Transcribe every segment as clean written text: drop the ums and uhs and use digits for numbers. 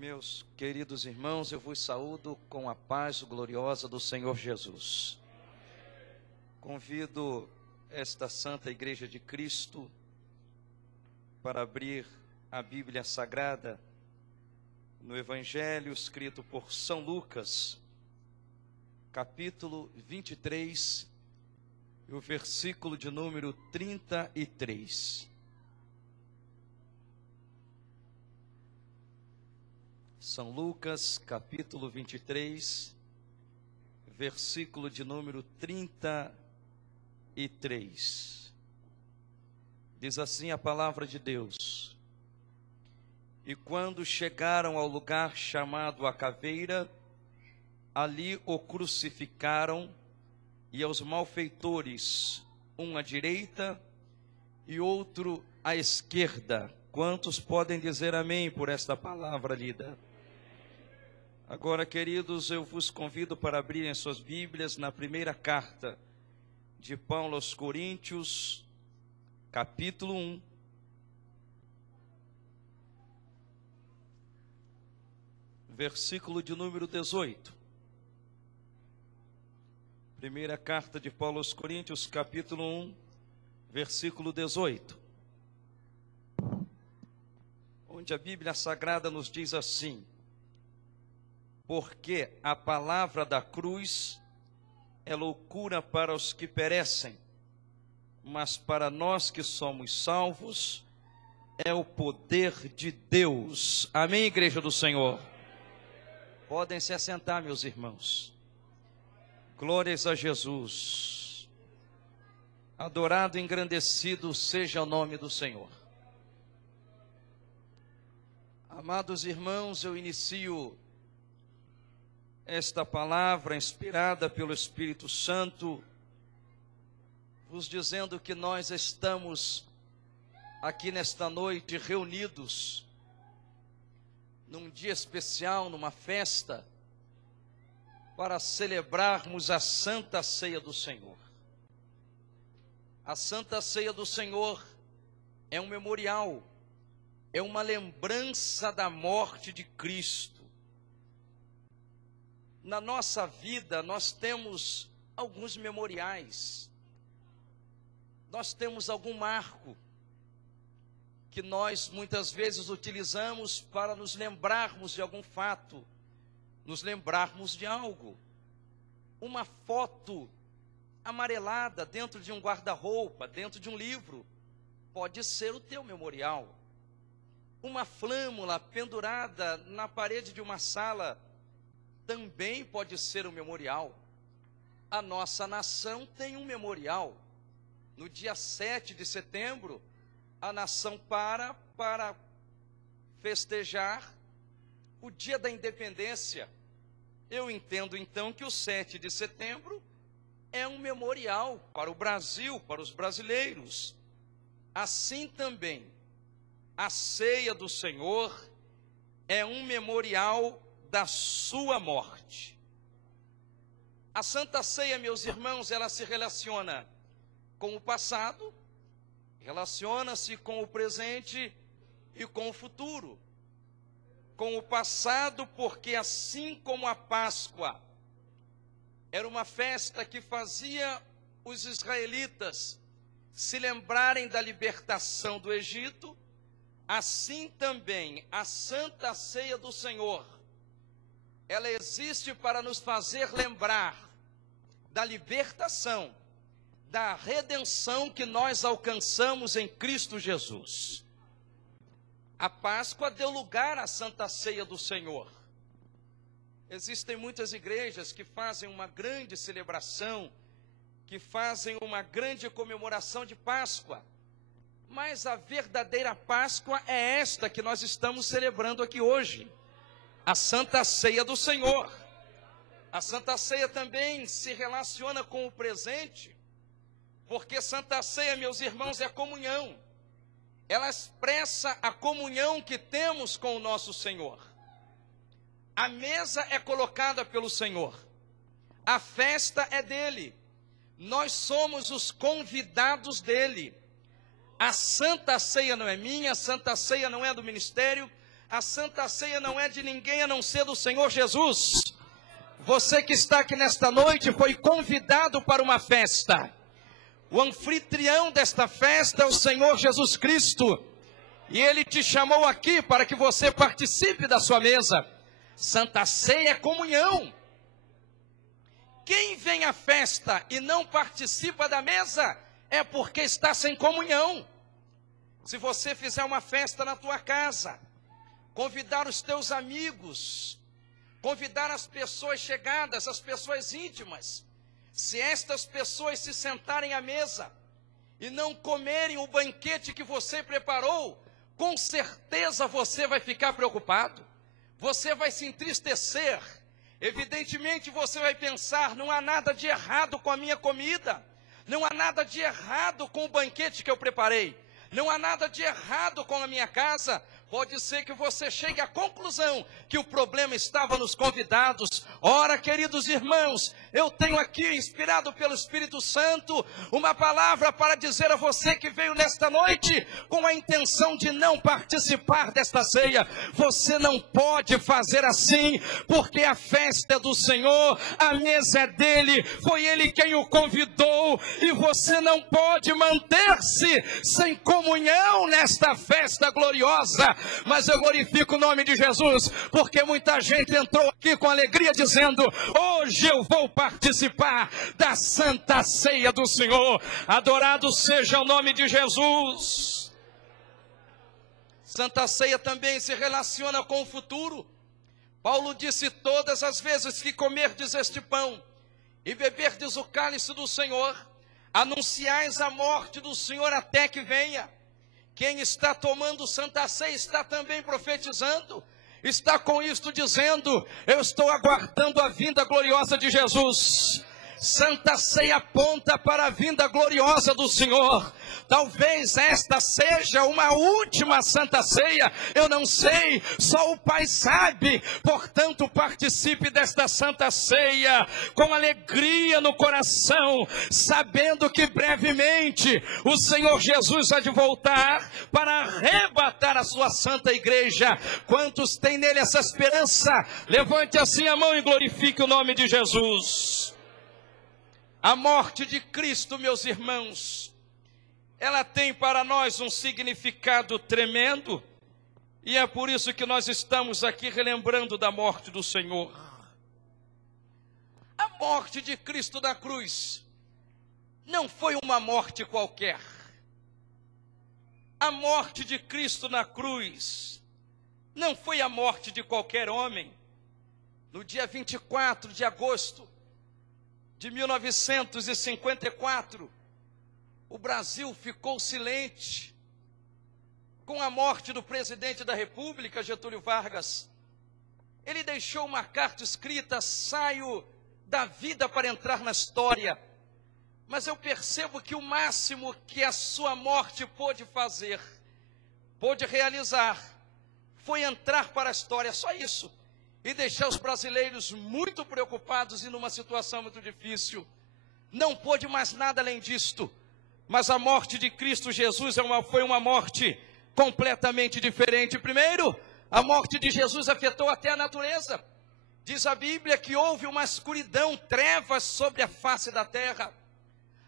Meus queridos irmãos, eu vos saúdo com a paz gloriosa do Senhor Jesus. Convido esta Santa Igreja de Cristo para abrir a Bíblia Sagrada no Evangelho escrito por São Lucas, capítulo 23, e o versículo de número 33. São Lucas, capítulo 23, versículo de número 33. Diz assim a palavra de Deus: E quando chegaram ao lugar chamado a Caveira, ali o crucificaram, e aos malfeitores, um à direita e outro à esquerda. Quantos podem dizer amém por esta palavra lida? Agora, queridos, eu vos convido para abrirem suas Bíblias na primeira carta de Paulo aos Coríntios, capítulo 1. Versículo de número 18. Primeira carta de Paulo aos Coríntios, capítulo 1, versículo 18. Onde a Bíblia Sagrada nos diz assim: Porque a palavra da cruz é loucura para os que perecem, mas para nós que somos salvos, é o poder de Deus. Amém, Igreja do Senhor? Podem se assentar, meus irmãos. Glórias a Jesus. Adorado e engrandecido seja o nome do Senhor. Amados irmãos, eu inicio esta palavra inspirada pelo Espírito Santo, vos dizendo que nós estamos aqui nesta noite reunidos num dia especial, numa festa, para celebrarmos a Santa Ceia do Senhor. A Santa Ceia do Senhor é um memorial, é uma lembrança da morte de Cristo. Na nossa vida, nós temos alguns memoriais, nós temos algum marco que nós muitas vezes utilizamos para nos lembrarmos de algum fato, nos lembrarmos de algo. Uma foto amarelada dentro de um guarda-roupa, dentro de um livro, pode ser o teu memorial. Uma flâmula pendurada na parede de uma sala também pode ser um memorial. A nossa nação tem um memorial. No dia 7 de setembro, a nação para festejar o dia da independência. Eu entendo então que o 7 de setembro é um memorial para o Brasil, para os brasileiros. Assim também, a ceia do Senhor é um memorial da sua morte. A Santa Ceia, meus irmãos, ela se relaciona com o passado, relaciona-se com o presente e com o futuro. Com o passado, porque assim como a Páscoa era uma festa que fazia os israelitas se lembrarem da libertação do Egito, assim também a Santa Ceia do Senhor, ela existe para nos fazer lembrar da libertação, da redenção que nós alcançamos em Cristo Jesus. A Páscoa deu lugar à Santa Ceia do Senhor. Existem muitas igrejas que fazem uma grande celebração, que fazem uma grande comemoração de Páscoa. Mas a verdadeira Páscoa é esta que nós estamos celebrando aqui hoje. A Santa Ceia do Senhor. A Santa Ceia também se relaciona com o presente, porque Santa Ceia, meus irmãos, é comunhão. Ela expressa a comunhão que temos com o nosso Senhor. A mesa é colocada pelo Senhor. A festa é dele. Nós somos os convidados dele. A Santa Ceia não é minha, a Santa Ceia não é do ministério, A Santa Ceia não é de ninguém a não ser do Senhor Jesus. Você que está aqui nesta noite foi convidado para uma festa. O anfitrião desta festa é o Senhor Jesus Cristo. E Ele te chamou aqui para que você participe da sua mesa. Santa Ceia é comunhão. Quem vem à festa e não participa da mesa é porque está sem comunhão. Se você fizer uma festa na tua casa, convidar os teus amigos, convidar as pessoas chegadas, as pessoas íntimas, se estas pessoas se sentarem à mesa e não comerem o banquete que você preparou, com certeza você vai ficar preocupado, você vai se entristecer. Evidentemente você vai pensar, não há nada de errado com a minha comida, não há nada de errado com o banquete que eu preparei, não há nada de errado com a minha casa. Pode ser que você chegue à conclusão que o problema estava nos convidados. Ora, queridos irmãos, eu tenho aqui, inspirado pelo Espírito Santo, uma palavra para dizer a você que veio nesta noite com a intenção de não participar desta ceia. Você não pode fazer assim, porque a festa é do Senhor, a mesa é dele, foi ele quem o convidou, e você não pode manter-se sem comunhão nesta festa gloriosa. Mas eu glorifico o nome de Jesus, porque muita gente entrou aqui com alegria dizendo: hoje eu vou participar da Santa Ceia do Senhor. Adorado seja o nome de Jesus. Santa Ceia também se relaciona com o futuro. Paulo disse: todas as vezes que comerdes este pão e beberdes o cálice do Senhor, anunciais a morte do Senhor até que venha. Quem está tomando Santa Ceia está também profetizando, está com isto dizendo: eu estou aguardando a vinda gloriosa de Jesus. Santa Ceia aponta para a vinda gloriosa do Senhor. Talvez esta seja uma última Santa Ceia, eu não sei, só o Pai sabe. Portanto, participe desta Santa Ceia com alegria no coração, sabendo que brevemente o Senhor Jesus há de voltar para arrebatar a sua santa igreja. Quantos têm nele essa esperança? Levante assim a mão e glorifique o nome de Jesus. A morte de Cristo, meus irmãos, ela tem para nós um significado tremendo, e é por isso que nós estamos aqui relembrando da morte do Senhor. A morte de Cristo na cruz não foi uma morte qualquer. A morte de Cristo na cruz não foi a morte de qualquer homem. No dia 24 de agosto de 1954, o Brasil ficou silente com a morte do presidente da República, Getúlio Vargas. Ele deixou uma carta escrita: saio da vida para entrar na história. Mas eu percebo que o máximo que a sua morte pôde fazer, pôde realizar, foi entrar para a história, só isso. E deixar os brasileiros muito preocupados e numa situação muito difícil. Não pôde mais nada além disto. Mas a morte de Cristo Jesus foi uma morte completamente diferente. Primeiro, a morte de Jesus afetou até a natureza. Diz a Bíblia que houve uma escuridão, trevas sobre a face da terra.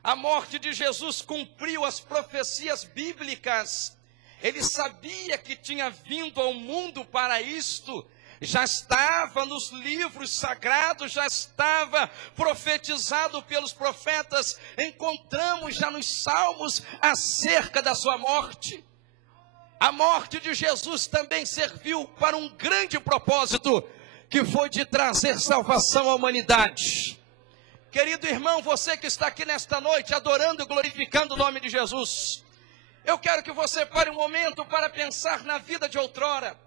A morte de Jesus cumpriu as profecias bíblicas. Ele sabia que tinha vindo ao mundo para isto. Já estava nos livros sagrados, já estava profetizado pelos profetas. Encontramos já nos salmos acerca da sua morte. A morte de Jesus também serviu para um grande propósito, que foi de trazer salvação à humanidade. Querido irmão, você que está aqui nesta noite adorando e glorificando o nome de Jesus, eu quero que você pare um momento para pensar na vida de outrora,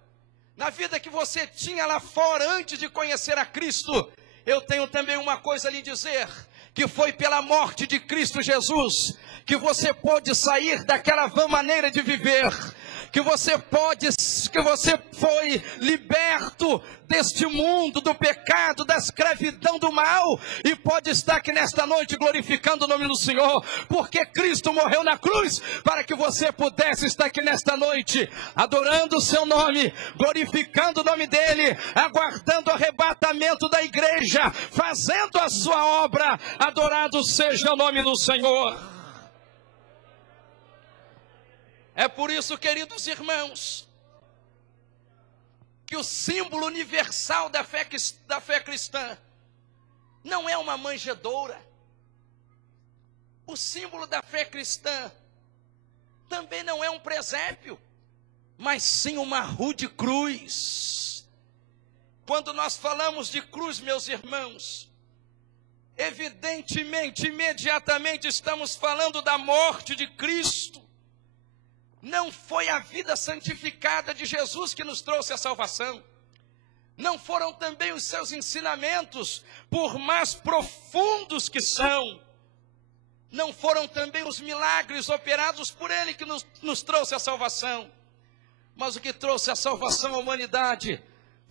na vida que você tinha lá fora antes de conhecer a Cristo. Eu tenho também uma coisa a lhe dizer, que foi pela morte de Cristo Jesus que você pode sair daquela vã maneira de viver, que você pode que você foi liberto deste mundo, do pecado, da escravidão, do mal, e pode estar aqui nesta noite glorificando o nome do Senhor, porque Cristo morreu na cruz, para que você pudesse estar aqui nesta noite, adorando o seu nome, glorificando o nome dele, aguardando o arrebatamento da igreja, fazendo a sua obra. Adorado seja o nome do Senhor. É por isso, queridos irmãos, que o símbolo universal da fé cristã não é uma manjedoura. O símbolo da fé cristã também não é um presépio, mas sim uma rude cruz. Quando nós falamos de cruz, meus irmãos, evidentemente, imediatamente estamos falando da morte de Cristo. Não foi a vida santificada de Jesus que nos trouxe a salvação. Não foram também os seus ensinamentos, por mais profundos que são. Não foram também os milagres operados por ele que nos trouxe a salvação. Mas o que trouxe a salvação à humanidade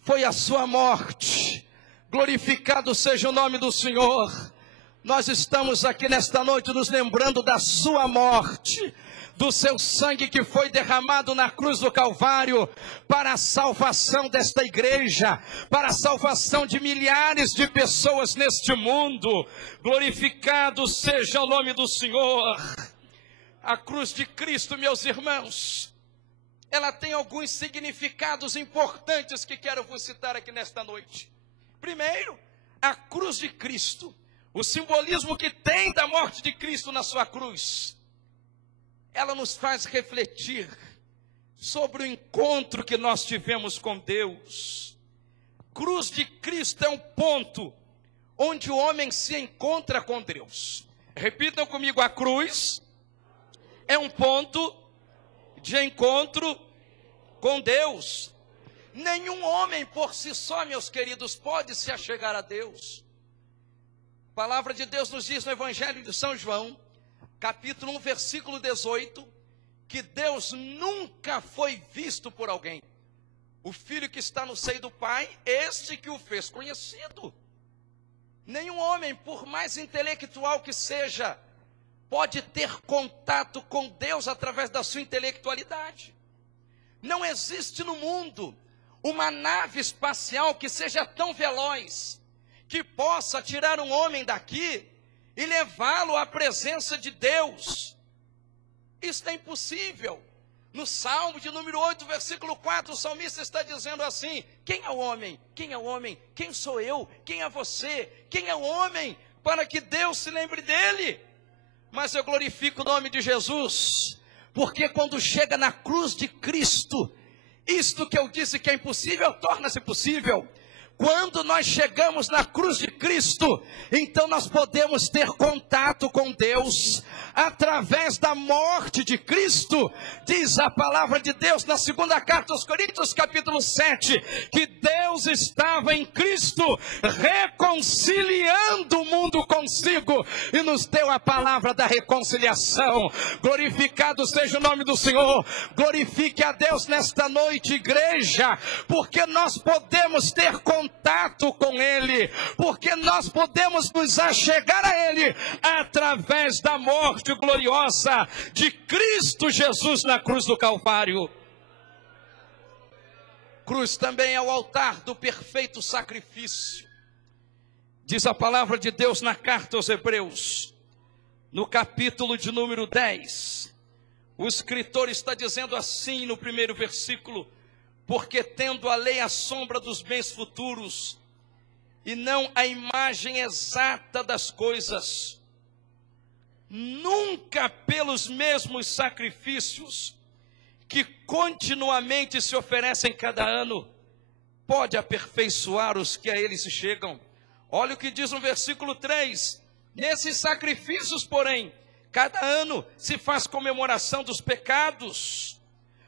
foi a sua morte. Glorificado seja o nome do Senhor. Nós estamos aqui nesta noite nos lembrando da sua morte, do seu sangue que foi derramado na cruz do Calvário, para a salvação desta igreja, para a salvação de milhares de pessoas neste mundo. Glorificado seja o nome do Senhor. A cruz de Cristo, meus irmãos, ela tem alguns significados importantes que quero vos citar aqui nesta noite. Primeiro, a cruz de Cristo, o simbolismo que tem da morte de Cristo na sua cruz, ela nos faz refletir sobre o encontro que nós tivemos com Deus. Cruz de Cristo é um ponto onde o homem se encontra com Deus. Repitam comigo, a cruz é um ponto de encontro com Deus. Nenhum homem por si só, meus queridos, pode se achegar a Deus. A palavra de Deus nos diz no Evangelho de São João, capítulo 1, versículo 18, que Deus nunca foi visto por alguém. O Filho que está no seio do Pai, este que o fez conhecido. Nenhum homem, por mais intelectual que seja, pode ter contato com Deus através da sua intelectualidade. Não existe no mundo uma nave espacial que seja tão veloz, que possa tirar um homem daqui e levá-lo à presença de Deus. Isso é impossível. No Salmo de número 8, versículo 4, o salmista está dizendo assim: quem é o homem? Quem é o homem? Quem sou eu? Quem é você? Quem é o homem para que Deus se lembre dele? Mas eu glorifico o nome de Jesus, porque quando chega na cruz de Cristo, isto que eu disse que é impossível, torna-se possível. Quando nós chegamos na cruz de Cristo, então nós podemos ter contato com Deus através da morte de Cristo. Diz a palavra de Deus na segunda carta aos Coríntios, capítulo 7, que Deus estava em Cristo reconciliando o mundo consigo e nos deu a palavra da reconciliação. Glorificado seja o nome do Senhor. Glorifique a Deus nesta noite, igreja, porque nós podemos ter contato com Ele, porque nós podemos nos achegar a Ele através da morte gloriosa de Cristo Jesus na cruz do Calvário. Cruz também é o altar do perfeito sacrifício. Diz a palavra de Deus na carta aos Hebreus, no capítulo de número 10. O escritor está dizendo assim no primeiro versículo: porque tendo a lei a sombra dos bens futuros, e não a imagem exata das coisas, nunca pelos mesmos sacrifícios que continuamente se oferecem cada ano, pode aperfeiçoar os que a ele se chegam. Olha o que diz no versículo 3, nesses sacrifícios, porém, cada ano se faz comemoração dos pecados.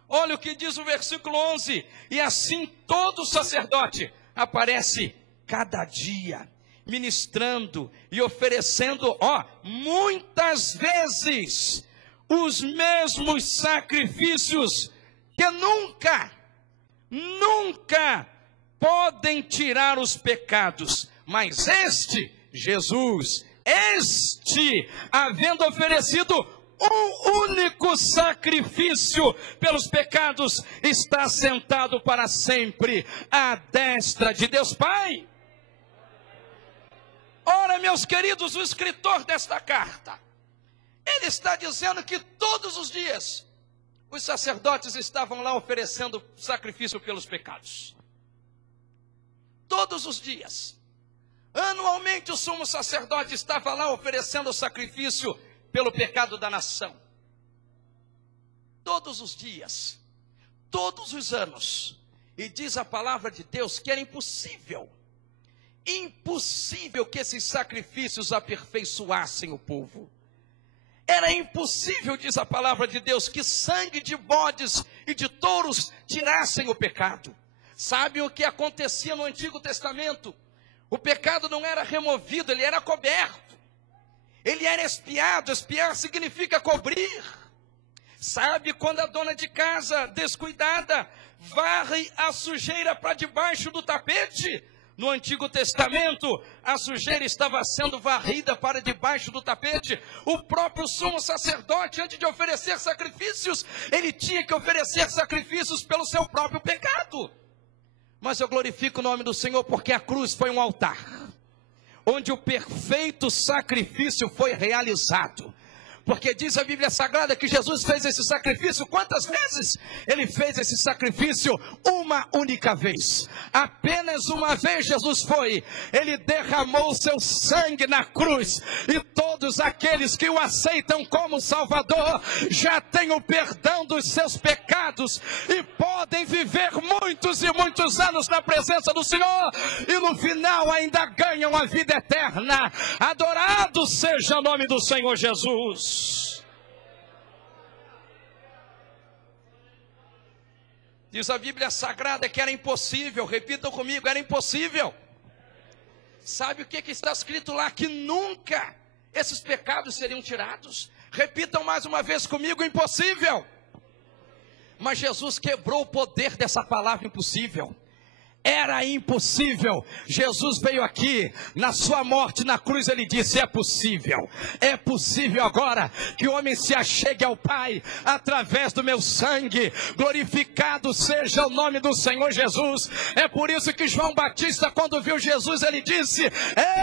Olha o que diz o versículo 11, e assim todo sacerdote aparece cada dia, ministrando e oferecendo, muitas vezes, os mesmos sacrifícios, que nunca nunca podem tirar os pecados, mas este, Jesus, havendo oferecido um único sacrifício pelos pecados, está sentado para sempre à destra de Deus Pai. Ora, meus queridos, o escritor desta carta, ele está dizendo que todos os dias os sacerdotes estavam lá oferecendo sacrifício pelos pecados. Todos os dias. Anualmente o sumo sacerdote estava lá oferecendo sacrifício pelo pecado da nação. Todos os dias, todos os anos. E diz a palavra de Deus que era impossível que esses sacrifícios aperfeiçoassem o povo. Era impossível, diz a palavra de Deus, que sangue de bodes e de touros tirassem o pecado. Sabe o que acontecia no Antigo Testamento? O pecado não era removido, ele era coberto. Ele era espiado. Espiar significa cobrir. Sabe quando a dona de casa, descuidada, varre a sujeira para debaixo do tapete? No Antigo Testamento, a sujeira estava sendo varrida para debaixo do tapete. O próprio sumo sacerdote, antes de oferecer sacrifícios, ele tinha que oferecer sacrifícios pelo seu próprio pecado. Mas eu glorifico o nome do Senhor porque a cruz foi um altar, onde o perfeito sacrifício foi realizado. Porque diz a Bíblia Sagrada que Jesus fez esse sacrifício quantas vezes? Ele fez esse sacrifício uma única vez. Apenas uma vez Jesus foi. Ele derramou o seu sangue na cruz. E todos aqueles que o aceitam como Salvador já têm o perdão dos seus pecados. E podem viver muitos e muitos anos na presença do Senhor. E no final ainda ganham a vida eterna. Adorado seja o nome do Senhor Jesus. Diz a Bíblia Sagrada que era impossível, repitam comigo, era impossível. Sabe o que está escrito lá? Que nunca esses pecados seriam tirados. Repitam mais uma vez comigo, impossível. Mas Jesus quebrou o poder dessa palavra impossível. Era impossível. Jesus veio aqui, na sua morte na cruz, ele disse: é possível agora que o homem se achegue ao Pai através do meu sangue. Glorificado seja o nome do Senhor Jesus. É por isso que João Batista, quando viu Jesus, ele disse: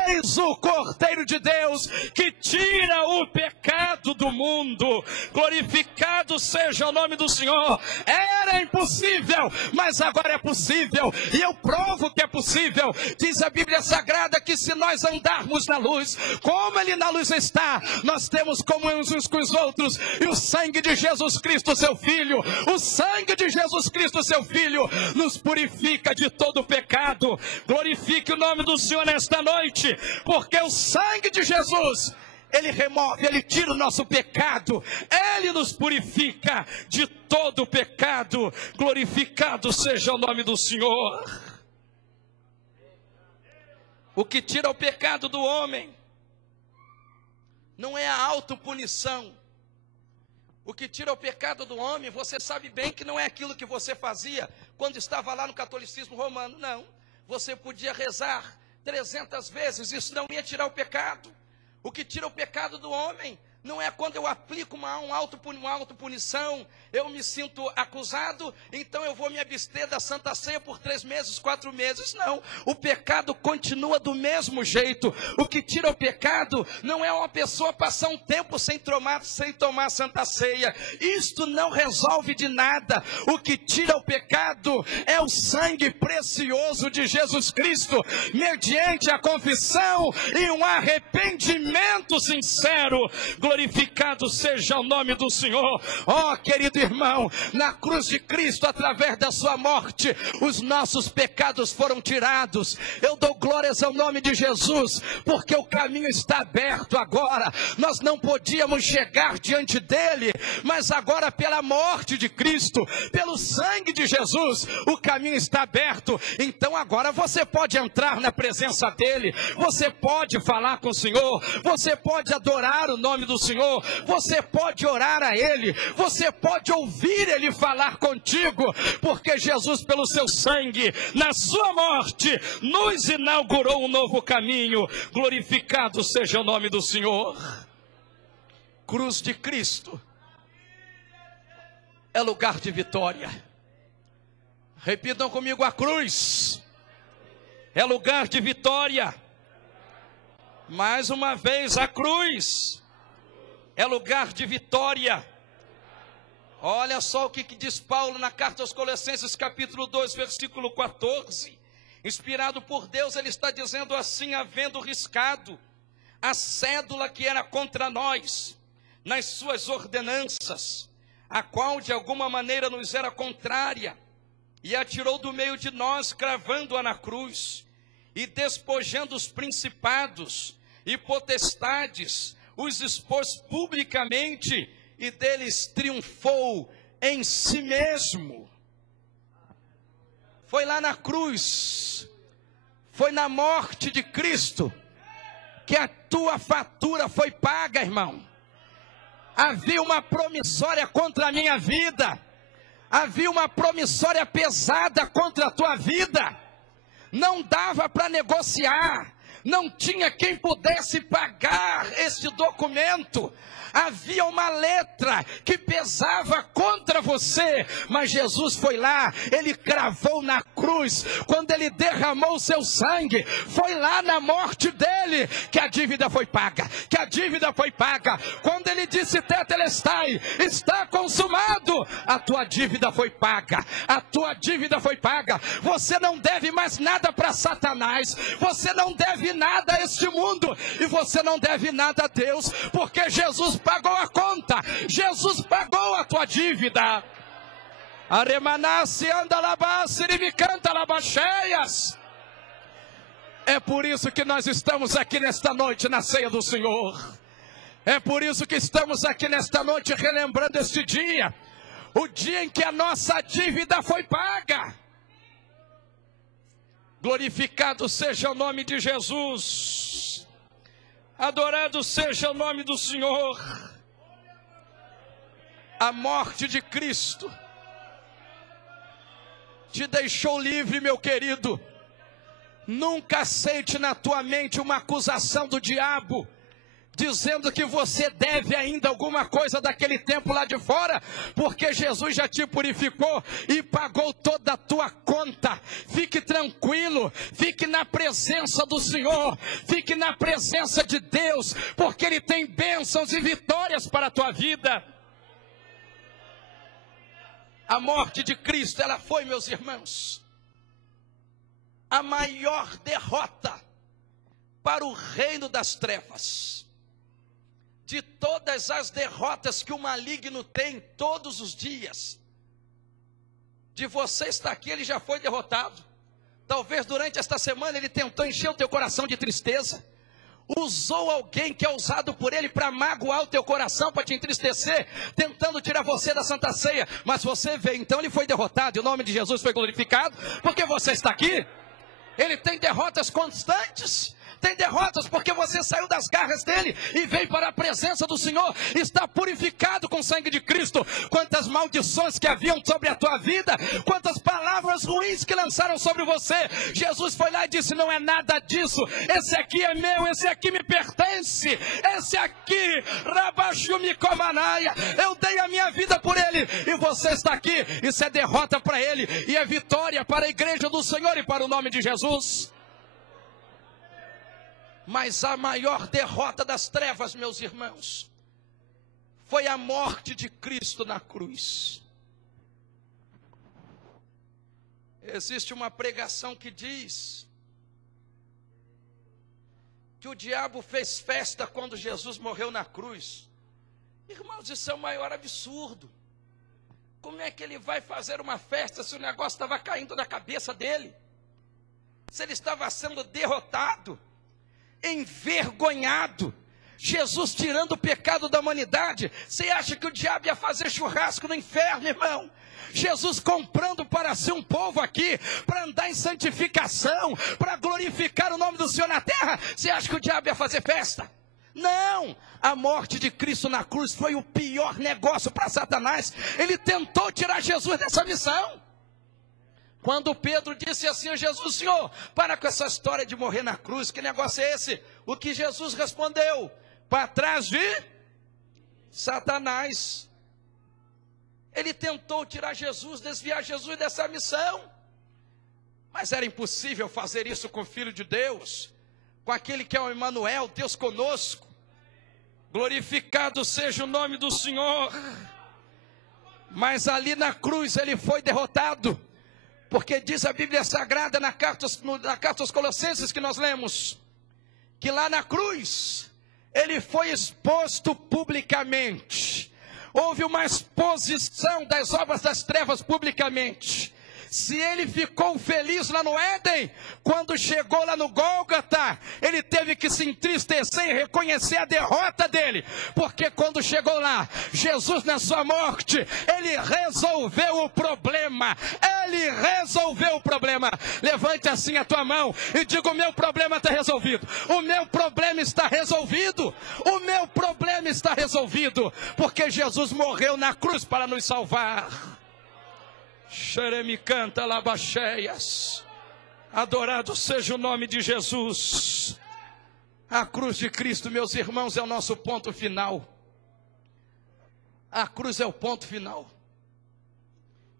eis o Cordeiro de Deus que tira o pecado do mundo. Glorificado seja o nome do Senhor. Era impossível, mas agora é possível. E eu provo que é possível. Diz a Bíblia Sagrada que se nós andarmos na luz, como Ele na luz está, nós temos comunhão uns com os outros. E o sangue de Jesus Cristo, seu Filho, o sangue de Jesus Cristo, seu Filho, nos purifica de todo pecado. Glorifique o nome do Senhor nesta noite, porque o sangue de Jesus, Ele remove, Ele tira o nosso pecado, Ele nos purifica de todo pecado. Glorificado seja o nome do Senhor. O que tira o pecado do homem não é a autopunição. O que tira o pecado do homem, você sabe bem que não é aquilo que você fazia quando estava lá no catolicismo romano. Não, você podia rezar 300 vezes, isso não ia tirar o pecado. O que tira o pecado do homem não é quando eu aplico uma autopunição, eu me sinto acusado, então eu vou me abster da Santa Ceia por 3 meses, 4 meses. Não, o pecado continua do mesmo jeito. O que tira o pecado não é uma pessoa passar um tempo sem tomar Santa Ceia. Isto não resolve de nada. O que tira o pecado é o sangue precioso de Jesus Cristo, mediante a confissão e um arrependimento sincero. Glorificado seja o nome do Senhor. Ó, querido irmão, na cruz de Cristo, através da sua morte, os nossos pecados foram tirados. Eu dou glórias ao nome de Jesus, porque o caminho está aberto agora. Nós não podíamos chegar diante dele, mas agora pela morte de Cristo, pelo sangue de Jesus, o caminho está aberto. Então agora você pode entrar na presença dele, você pode falar com o Senhor, você pode adorar o nome do Senhor, você pode orar a Ele, você pode ouvir Ele falar contigo, porque Jesus, pelo seu sangue, na sua morte, nos inaugurou um novo caminho. Glorificado seja o nome do Senhor. Cruz de Cristo é lugar de vitória. Repitam comigo: a cruz é lugar de vitória. Mais uma vez, a cruz é lugar de vitória. Olha só o que diz Paulo na carta aos Colossenses, capítulo 2, versículo 14. Inspirado por Deus, ele está dizendo assim: havendo riscado a cédula que era contra nós, nas suas ordenanças, a qual de alguma maneira nos era contrária, e a tirou do meio de nós, cravando-a na cruz, e despojando os principados e potestades, os expôs publicamente, e deles triunfou em si mesmo. Foi lá na cruz, foi na morte de Cristo, que a tua fatura foi paga, irmão. Havia uma promissória contra a minha vida, havia uma promissória pesada contra a tua vida, não dava para negociar, não tinha quem pudesse pagar este documento. Havia uma letra que pesava contra você, mas Jesus foi lá, ele cravou na cruz, quando ele derramou o seu sangue, foi lá na morte dele, que a dívida foi paga, que a dívida foi paga. Quando ele disse tetelestai, está consumado, a tua dívida foi paga, a tua dívida foi paga. Você não deve mais nada para Satanás, você não deve nada a este mundo, e você não deve nada a Deus, porque Jesus pagou a conta, Jesus pagou a tua dívida. Aremanassi andalabassi me canta labacheias. É por isso que nós estamos aqui nesta noite na ceia do Senhor. É por isso que estamos aqui nesta noite relembrando este dia, o dia em que a nossa dívida foi paga. Glorificado seja o nome de Jesus, adorado seja o nome do Senhor. A morte de Cristo te deixou livre, meu querido. Nunca aceite na tua mente uma acusação do diabo, dizendo que você deve ainda alguma coisa daquele tempo lá de fora, porque Jesus já te purificou e pagou toda a tua conta. Fique tranquilo, fique na presença do Senhor, fique na presença de Deus, porque Ele tem bênçãos e vitórias para a tua vida. A morte de Cristo, ela foi, meus irmãos, a maior derrota para o reino das trevas. De todas as derrotas que o maligno tem todos os dias, de você estar aqui, ele já foi derrotado. Talvez durante esta semana ele tentou encher o teu coração de tristeza, usou alguém que é usado por ele para magoar o teu coração, para te entristecer, tentando tirar você da Santa Ceia, mas você veio, então ele foi derrotado, e o nome de Jesus foi glorificado, porque você está aqui. Ele tem derrotas constantes, tem derrotas porque você saiu das garras dele e veio para a presença do Senhor, está purificado com o sangue de Cristo. Quantas maldições que haviam sobre a tua vida, quantas palavras ruins que lançaram sobre você, Jesus foi lá e disse: não é nada disso, esse aqui é meu, esse aqui me pertence, esse aqui, Rabashumi Komanaia, eu dei a minha vida por ele, e você está aqui. Isso é derrota para ele, e é vitória para a igreja do Senhor e para o nome de Jesus. Mas a maior derrota das trevas, meus irmãos, foi a morte de Cristo na cruz. Existe uma pregação que diz que o diabo fez festa quando Jesus morreu na cruz. Irmãos, isso é o maior absurdo. Como é que ele vai fazer uma festa se o negócio estava caindo na cabeça dele? Se ele estava sendo derrotado, envergonhado, Jesus tirando o pecado da humanidade. Você acha que o diabo ia fazer churrasco no inferno, irmão? Jesus comprando para si um povo aqui, para andar em santificação, para glorificar o nome do Senhor na terra. Você acha que o diabo ia fazer festa? Não, a morte de Cristo na cruz foi o pior negócio para Satanás. Ele tentou tirar Jesus dessa missão. Quando Pedro disse assim a Jesus: Senhor, para com essa história de morrer na cruz, que negócio é esse? O que Jesus respondeu: para trás de Satanás. Ele tentou tirar Jesus, desviar Jesus dessa missão. Mas era impossível fazer isso com o Filho de Deus, com aquele que é o Emmanuel, Deus conosco. Glorificado seja o nome do Senhor. Mas ali na cruz ele foi derrotado, porque diz a Bíblia Sagrada na carta aos Colossenses que nós lemos, que lá na cruz ele foi exposto publicamente. Houve uma exposição das obras das trevas publicamente. Se ele ficou feliz lá no Éden, quando chegou lá no Gólgota, ele teve que se entristecer e reconhecer a derrota dele. Porque quando chegou lá, Jesus na sua morte, ele resolveu o problema. Ele resolveu o problema. Levante assim a tua mão e diga: o meu problema está resolvido. O meu problema está resolvido. O meu problema está resolvido. Porque Jesus morreu na cruz para nos salvar. Xeremicanta labacheias. Adorado seja o nome de Jesus. A cruz de Cristo, meus irmãos, é o nosso ponto final. A cruz é o ponto final.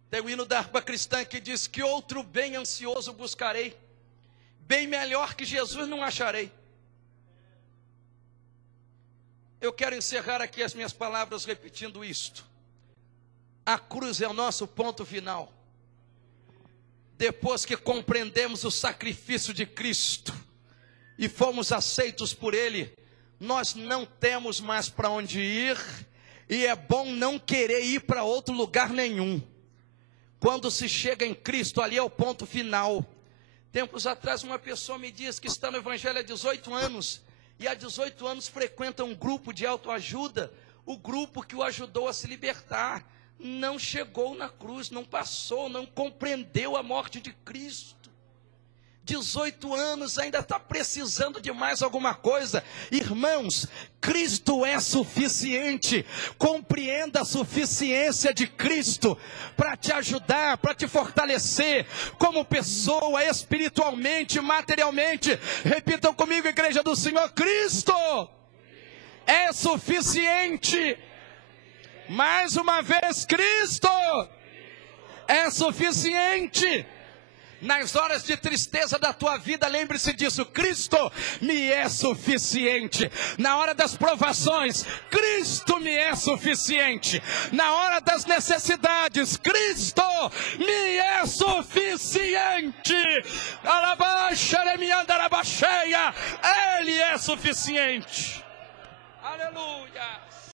Tem o hino da harpa cristã que diz: que outro bem ansioso buscarei, bem melhor que Jesus não acharei. Eu quero encerrar aqui as minhas palavras repetindo isto. A cruz é o nosso ponto final. Depois que compreendemos o sacrifício de Cristo e fomos aceitos por Ele, nós não temos mais para onde ir, e é bom não querer ir para outro lugar nenhum. Quando se chega em Cristo, ali é o ponto final. Tempos atrás uma pessoa me disse que está no Evangelho há 18 anos, e há 18 anos frequenta um grupo de autoajuda, o grupo que o ajudou a se libertar. Não chegou na cruz, não passou, não compreendeu a morte de Cristo. 18 anos, ainda está precisando de mais alguma coisa. Irmãos, Cristo é suficiente. Compreenda a suficiência de Cristo para te ajudar, para te fortalecer como pessoa, espiritualmente, materialmente. Repitam comigo, igreja do Senhor: Cristo é suficiente. Mais uma vez, Cristo é suficiente. Nas horas de tristeza da tua vida, lembre-se disso: Cristo me é suficiente. Na hora das provações, Cristo me é suficiente. Na hora das necessidades, Cristo me é suficiente. Ele é suficiente. Aleluia.